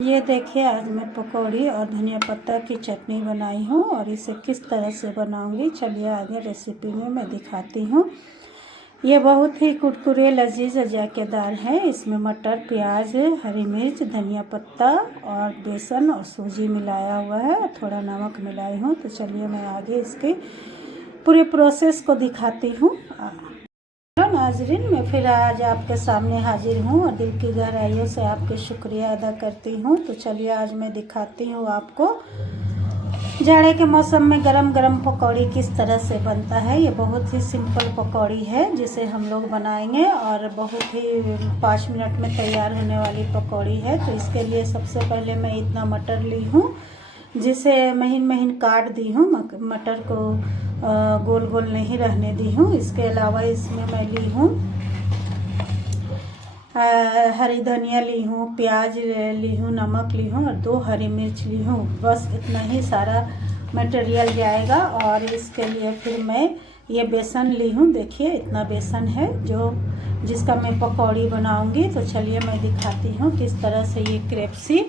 ये देखिए, आज मैं पकौड़ी और धनिया पत्ता की चटनी बनाई हूँ और इसे किस तरह से बनाऊंगी चलिए आगे रेसिपी में मैं दिखाती हूँ। ये बहुत ही कुरकुरे लजीज जायकेदार है। इसमें मटर, प्याज, हरी मिर्च, धनिया पत्ता और बेसन और सूजी मिलाया हुआ है, थोड़ा नमक मिलाई हूँ। तो चलिए मैं आगे इसके पूरे प्रोसेस को दिखाती हूँ। नाजरीन, मैं फिर आज आपके सामने हाजिर हूँ और दिल की गहराइयों से आपके शुक्रिया अदा करती हूँ। तो चलिए आज मैं दिखाती हूँ आपको जाड़े के मौसम में गरम गरम पकौड़ी किस तरह से बनता है। ये बहुत ही सिंपल पकौड़ी है जिसे हम लोग बनाएंगे और बहुत ही 5 मिनट में तैयार होने वाली पकौड़ी है। तो इसके लिए सबसे पहले मैं इतना मटर ली हूँ जिसे महीन महीन काट दी हूँ। मटर को गोल गोल नहीं रहने दी हूँ। इसके अलावा इसमें मैं ली हूँ हरी धनिया ली हूँ, प्याज ली हूँ, नमक ली हूँ और 2 हरी मिर्च ली हूँ। बस इतना ही सारा मटेरियल जाएगा। और इसके लिए फिर मैं ये बेसन ली हूँ। देखिए इतना बेसन है जिसका मैं पकौड़ी बनाऊंगी। तो चलिए मैं दिखाती हूँ किस तरह से ये क्रेप्सी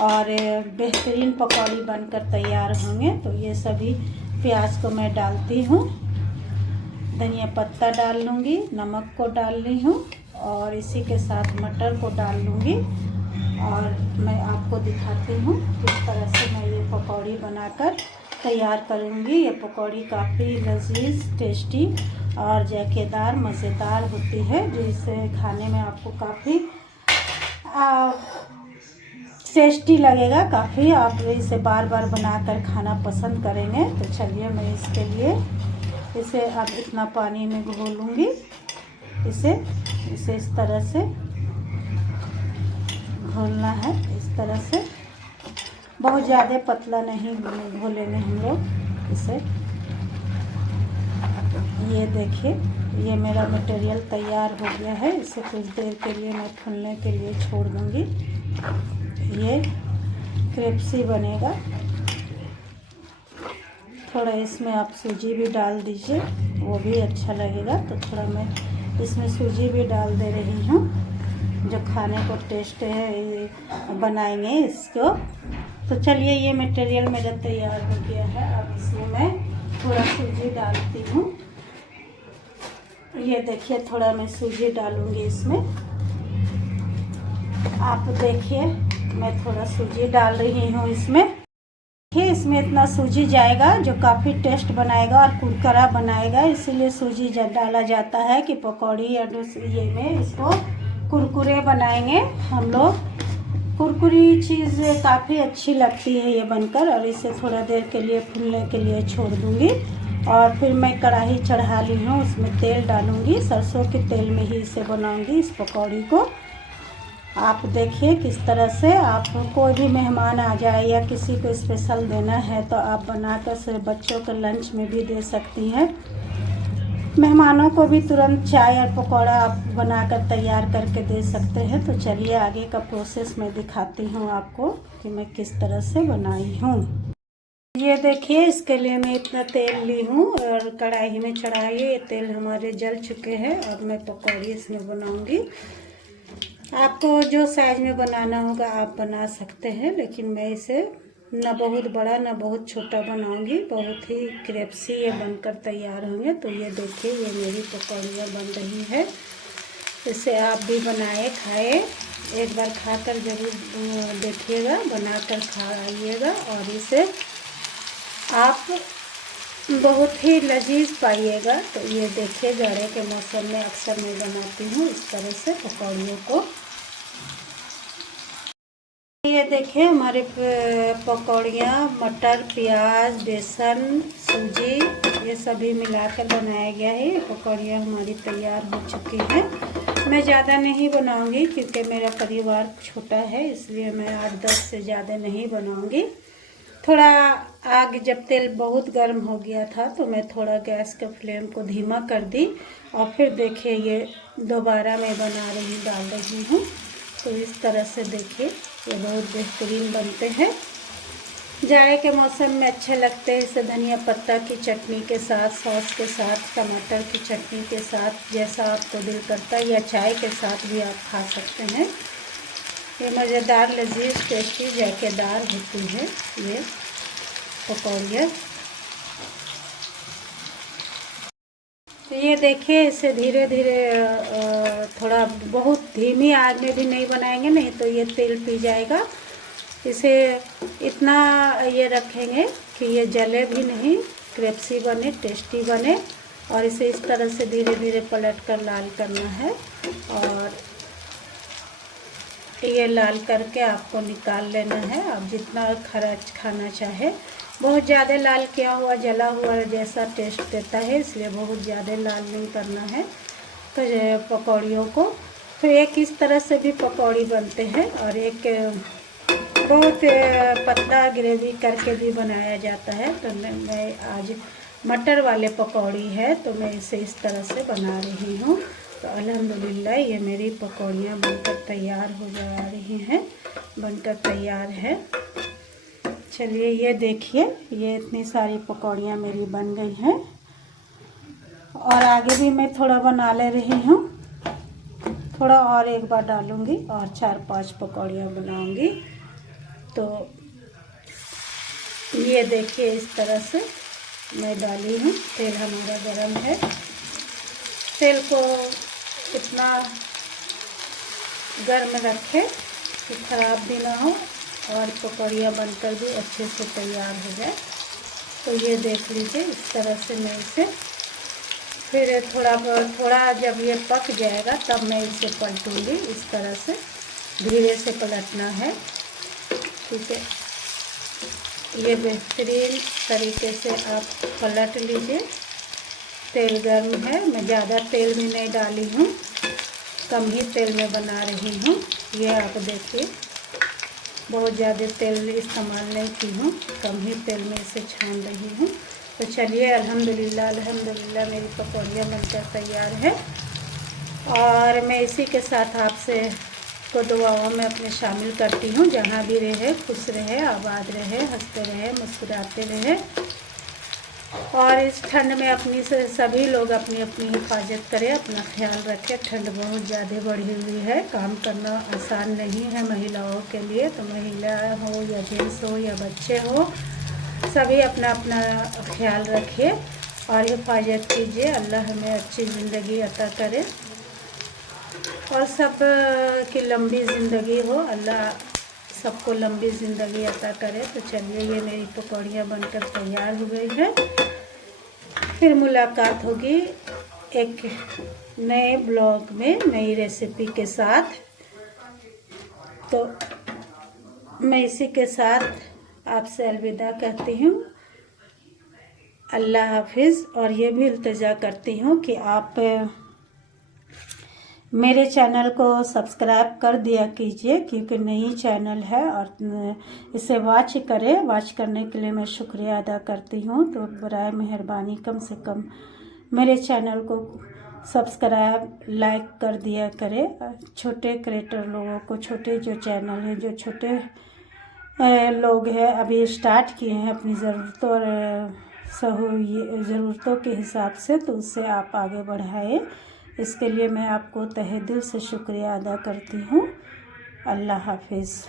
और बेहतरीन पकौड़ी बनकर तैयार होंगे। तो ये सभी प्याज को मैं डालती हूँ, धनिया पत्ता डाल लूँगी, नमक को डाल ली हूँ और इसी के साथ मटर को डाल लूँगी। और मैं आपको दिखाती हूँ किस तरह से मैं ये पकौड़ी बनाकर तैयार करूँगी। ये पकौड़ी काफ़ी लजीज, टेस्टी और जायकेदार, मज़ेदार होती है, जिसे खाने में आपको काफ़ी टेस्टी लगेगा। काफ़ी आप इसे बार बार बनाकर खाना पसंद करेंगे। तो चलिए मैं इसके लिए इसे अब इतना पानी में घोलूँगी। इसे इस तरह से घोलना है, इस तरह से बहुत ज़्यादा पतला नहीं घोलेंगे हम लोग इसे। ये देखिए ये मेरा मटेरियल तैयार हो गया है। इसे कुछ देर के लिए मैं फूलने के लिए छोड़ दूँगी। ये क्रेप्सी बनेगा। थोड़ा इसमें आप सूजी भी डाल दीजिए, वो भी अच्छा लगेगा। तो थोड़ा मैं इसमें सूजी भी डाल दे रही हूँ, जो खाने को टेस्ट है बनाएंगे इसको। तो चलिए ये मटेरियल मेरा तैयार हो गया है। अब इसमें मैं थोड़ा सूजी डालती हूँ। ये देखिए थोड़ा मैं सूजी डालूँगी इसमें। आप देखिए मैं थोड़ा सूजी डाल रही हूँ इसमें। इसमें इतना सूजी जाएगा जो काफ़ी टेस्ट बनाएगा और कुरकुरा बनाएगा। इसीलिए सूजी डाला जाता है कि पकौड़ी या ये में इसको कुरकुरे बनाएंगे हम लोग। कुरकुरी चीज़ काफ़ी अच्छी लगती है ये बनकर। और इसे थोड़ा देर के लिए फूलने के लिए छोड़ दूँगी। और फिर मैं कढ़ाई चढ़ा ली हूँ, उसमें तेल डालूँगी। सरसों के तेल में ही इसे बनाऊँगी इस पकौड़ी को। आप देखिए किस तरह से आप कोई भी मेहमान आ जाए या किसी को स्पेशल देना है तो आप बनाकर से बच्चों को लंच में भी दे सकती हैं। मेहमानों को भी तुरंत चाय और पकौड़ा आप बनाकर तैयार करके दे सकते हैं। तो चलिए आगे का प्रोसेस मैं दिखाती हूँ आपको कि मैं किस तरह से बनाई हूँ। ये देखिए इसके लिए मैं इतना तेल ली हूँ और कढ़ाई में चढ़ाई। ये तेल हमारे जल चुके हैं। अब मैं पकौड़ी इसमें बनाऊँगी। आपको जो साइज में बनाना होगा आप बना सकते हैं, लेकिन मैं इसे ना बहुत बड़ा ना बहुत छोटा बनाऊंगी। बहुत ही क्रेप्सी ये बनकर तैयार होंगे। तो ये देखिए ये मेरी पकौड़ियाँ बन रही है। इसे आप भी बनाए खाए, एक बार खाकर ज़रूर देखिएगा, बनाकर खाइएगा और इसे आप बहुत ही लजीज पाइएगा। तो ये देखिए जाड़े के मौसम में अक्सर मैं बनाती हूँ इस तरह से पकौड़ियों को। ये देखिए हमारे पकौड़ियाँ मटर, प्याज, बेसन, सूजी ये सभी मिलाकर बनाया गया है। ये पकौड़ियाँ हमारी तैयार हो चुकी हैं। मैं ज़्यादा नहीं बनाऊंगी क्योंकि मेरा परिवार छोटा है, इसलिए मैं 8-10 से ज़्यादा नहीं बनाऊंगी। थोड़ा आग जब तेल बहुत गर्म हो गया था तो मैं थोड़ा गैस के फ्लेम को धीमा कर दी और फिर देखिए ये दोबारा मैं डाल रही हूँ। तो इस तरह से देखिए ये बहुत बेहतरीन बनते हैं। जाड़े के मौसम में अच्छे लगते हैं। इसे धनिया पत्ता की चटनी के साथ, सॉस के साथ, टमाटर की चटनी के साथ, जैसा आपको दिल करता है, या चाय के साथ भी आप खा सकते हैं। ये मज़ेदार लजीज टेस्टी जायकेदार होती है ये पकौड़ियाँ। तो ये देखिए, इसे धीरे धीरे थोड़ा बहुत धीमी आग में भी नहीं बनाएंगे, नहीं तो ये तेल पी जाएगा। इसे इतना ये रखेंगे कि ये जले भी नहीं, क्रिस्पी बने, टेस्टी बने। और इसे इस तरह से धीरे धीरे पलट कर लाल करना है। और ये लाल करके आपको निकाल लेना है। आप जितना खरा खाना चाहे, बहुत ज़्यादा लाल किया हुआ जला हुआ जैसा टेस्ट देता है, इसलिए बहुत ज़्यादा लाल नहीं करना है तो पकौड़ियों को। फिर एक इस तरह से भी पकौड़ी बनते हैं और एक बहुत पतला ग्रेवी करके भी बनाया जाता है। तो मैं आज मटर वाले पकौड़ी है तो मैं इसे इस तरह से बना रही हूँ। तो अल्हम्दुलिल्लाह ये मेरी पकौड़ियाँ बनकर तैयार हो जा रही हैं, बनकर तैयार है। चलिए ये देखिए, ये इतनी सारी पकौड़ियाँ मेरी बन गई हैं और आगे भी मैं थोड़ा बना ले रही हूँ। थोड़ा और एक बार डालूँगी और 4-5 पकौड़ियाँ बनाऊँगी। तो ये देखिए, इस तरह से मैं डाली हूँ। तेल हमारा गरम है। तेल को इतना गर्म रखें कि ख़राब भी ना हो और पकौड़ियाँ बनकर भी अच्छे से तैयार हो जाए। तो ये देख लीजिए, इस तरह से मैं इसे फिर थोड़ा जब ये पक जाएगा तब मैं इसे पलटूँगी। इस तरह से धीरे से पलटना है, ठीक है। ये बेहतरीन तरीके से आप पलट लीजिए। तेल गर्म है, मैं ज़्यादा तेल भी नहीं डाली हूँ, कम ही तेल में बना रही हूँ। ये आप देखिए, बहुत ज़्यादा तेल इस्तेमाल नहीं की हूँ, कम ही तेल में इसे छान रही हूँ। तो चलिए, अल्हम्दुलिल्लाह अल्हम्दुलिल्लाह मेरी पकौड़ियाँ बनकर तैयार है। और मैं इसी के साथ आपसे को दुआओं में अपने शामिल करती हूँ। जहाँ भी रहे, खुश रहे, आबाद रहे, हंसते रहे, मुस्कुराते रहे। और इस ठंड में अपनी से सभी लोग अपनी अपनी हिफाजत करें, अपना ख्याल रखें। ठंड बहुत ज़्यादा बढ़ी हुई है, काम करना आसान नहीं है महिलाओं के लिए। तो महिला हो या जेंट्स हो या बच्चे हो, सभी अपना अपना ख्याल रखिए और हिफाजत कीजिए। अल्लाह हमें अच्छी ज़िंदगी अता करे और सब की लंबी ज़िंदगी हो। अल्लाह सबको लंबी ज़िंदगी अता करे। तो चलिए, ये मेरी पकौड़ियाँ बनकर तैयार हो गई है। फिर मुलाकात होगी एक नए ब्लॉग में, नई रेसिपी के साथ। तो मैं इसी के साथ आपसे अलविदा कहती हूँ। अल्लाह हाफिज़। और ये भी इल्तिजा करती हूँ कि आप मेरे चैनल को सब्सक्राइब कर दिया कीजिए, क्योंकि नई चैनल है और इसे वॉच करें। वॉच करने के लिए मैं शुक्रिया अदा करती हूँ। तो बराए मेहरबानी कम से कम मेरे चैनल को सब्सक्राइब, लाइक कर दिया करें। छोटे क्रिएटर लोगों को, छोटे जो चैनल हैं, जो छोटे लोग हैं, अभी स्टार्ट किए हैं अपनी ज़रूरतों और ज़रूरतों के हिसाब से, तो उससे आप आगे बढ़ाएं। इसके लिए मैं आपको तहे दिल से शुक्रिया अदा करती हूँ। अल्लाह हाफिज़।